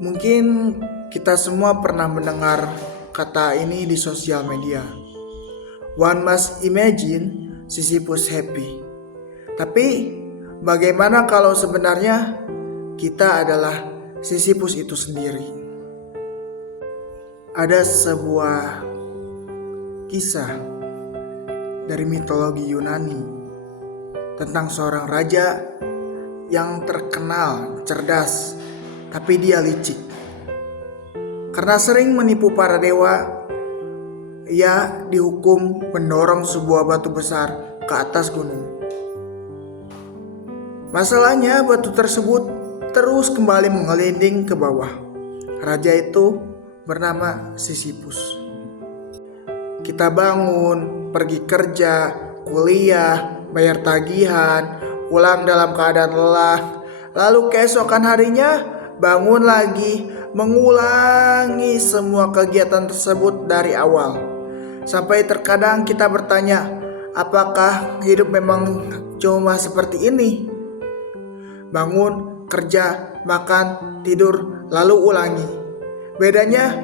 Mungkin kita semua pernah mendengar kata ini di sosial media. One must imagine Sisyphus happy. Tapi bagaimana kalau sebenarnya kita adalah Sisyphus itu sendiri? Ada sebuah kisah dari mitologi Yunani tentang seorang raja yang terkenal cerdas, tapi dia licik. Karena sering menipu para dewa, ia dihukum mendorong sebuah batu besar ke atas gunung. Masalahnya batu tersebut terus kembali mengelinding ke bawah. Raja itu bernama Sisyphus. Kita bangun, pergi kerja, kuliah, bayar tagihan, pulang dalam keadaan lelah, lalu keesokan harinya bangun lagi, mengulangi semua kegiatan tersebut dari awal. Sampai terkadang kita bertanya, apakah hidup memang cuma seperti ini? Bangun, kerja, makan, tidur, lalu ulangi. Bedanya,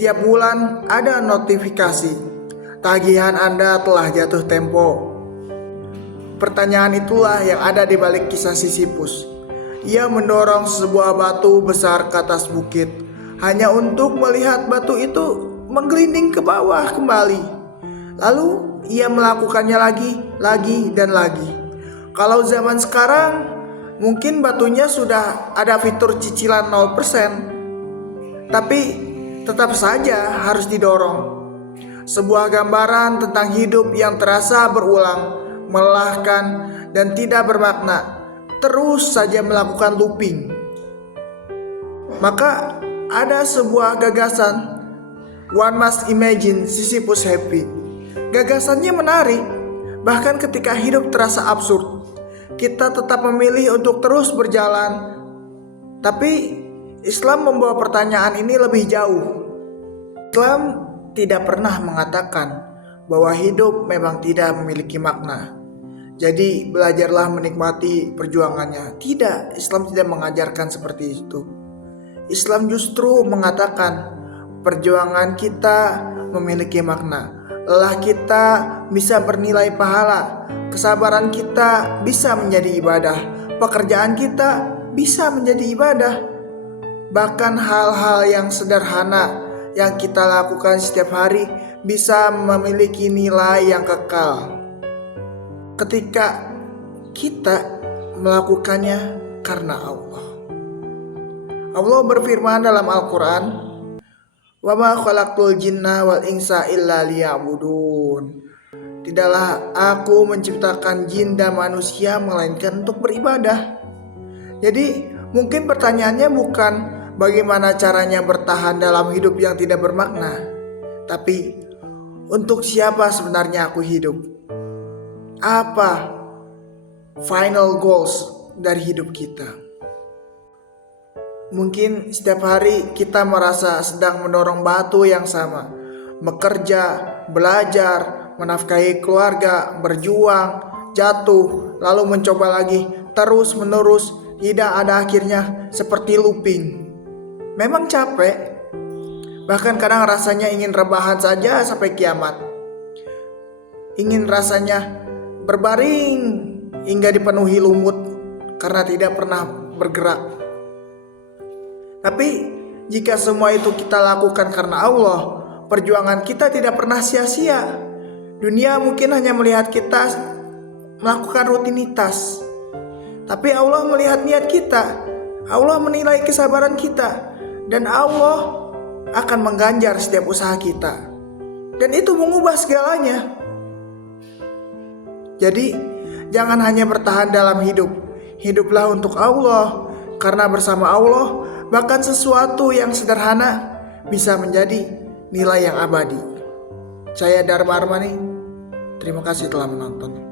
tiap bulan ada notifikasi, tagihan Anda telah jatuh tempo. Pertanyaan itulah yang ada di balik kisah Sisyphus. Ia mendorong sebuah batu besar ke atas bukit hanya untuk melihat batu itu menggelinding ke bawah kembali. Lalu ia melakukannya lagi dan lagi. Kalau zaman sekarang mungkin batunya sudah ada fitur cicilan 0%, tapi tetap saja harus didorong. Sebuah gambaran tentang hidup yang terasa berulang, melelahkan dan tidak bermakna, terus saja melakukan looping. Maka ada sebuah gagasan, one must imagine Sisyphus happy. Gagasannya menarik, bahkan ketika hidup terasa absurd, kita tetap memilih untuk terus berjalan. Tapi Islam membawa pertanyaan ini lebih jauh. Islam tidak pernah mengatakan bahwa hidup memang tidak memiliki makna, jadi belajarlah menikmati perjuangannya. Tidak, Islam tidak mengajarkan seperti itu. Islam justru mengatakan perjuangan kita memiliki makna. Lelah kita bisa bernilai pahala. Kesabaran kita bisa menjadi ibadah. Pekerjaan kita bisa menjadi ibadah. Bahkan hal-hal yang sederhana yang kita lakukan setiap hari bisa memiliki nilai yang kekal ketika kita melakukannya karena Allah. Allah berfirman dalam Al-Quran, "Wa ma khalaqtul jinna wal insa illa liya'budun." Tidaklah aku menciptakan jin dan manusia melainkan untuk beribadah. Jadi mungkin pertanyaannya bukan bagaimana caranya bertahan dalam hidup yang tidak bermakna, tapi untuk siapa sebenarnya aku hidup? Apa final goals dari hidup kita? Mungkin setiap hari kita merasa sedang mendorong batu yang sama, bekerja, belajar, menafkahi keluarga, berjuang, jatuh, lalu mencoba lagi, terus menerus, tidak ada akhirnya, seperti looping. Memang capek, bahkan kadang rasanya ingin rebahan saja sampai kiamat. Ingin rasanya berbaring hingga dipenuhi lumut karena tidak pernah bergerak. Tapi jika semua itu kita lakukan karena Allah, perjuangan kita tidak pernah sia-sia. Dunia mungkin hanya melihat kita melakukan rutinitas, tapi Allah melihat niat kita. Allah menilai kesabaran kita, dan Allah akan mengganjar setiap usaha kita. Dan itu mengubah segalanya. Jadi jangan hanya bertahan dalam hidup, hiduplah untuk Allah. Karena bersama Allah, bahkan sesuatu yang sederhana bisa menjadi nilai yang abadi. Saya Dharma Armani, terima kasih telah menonton.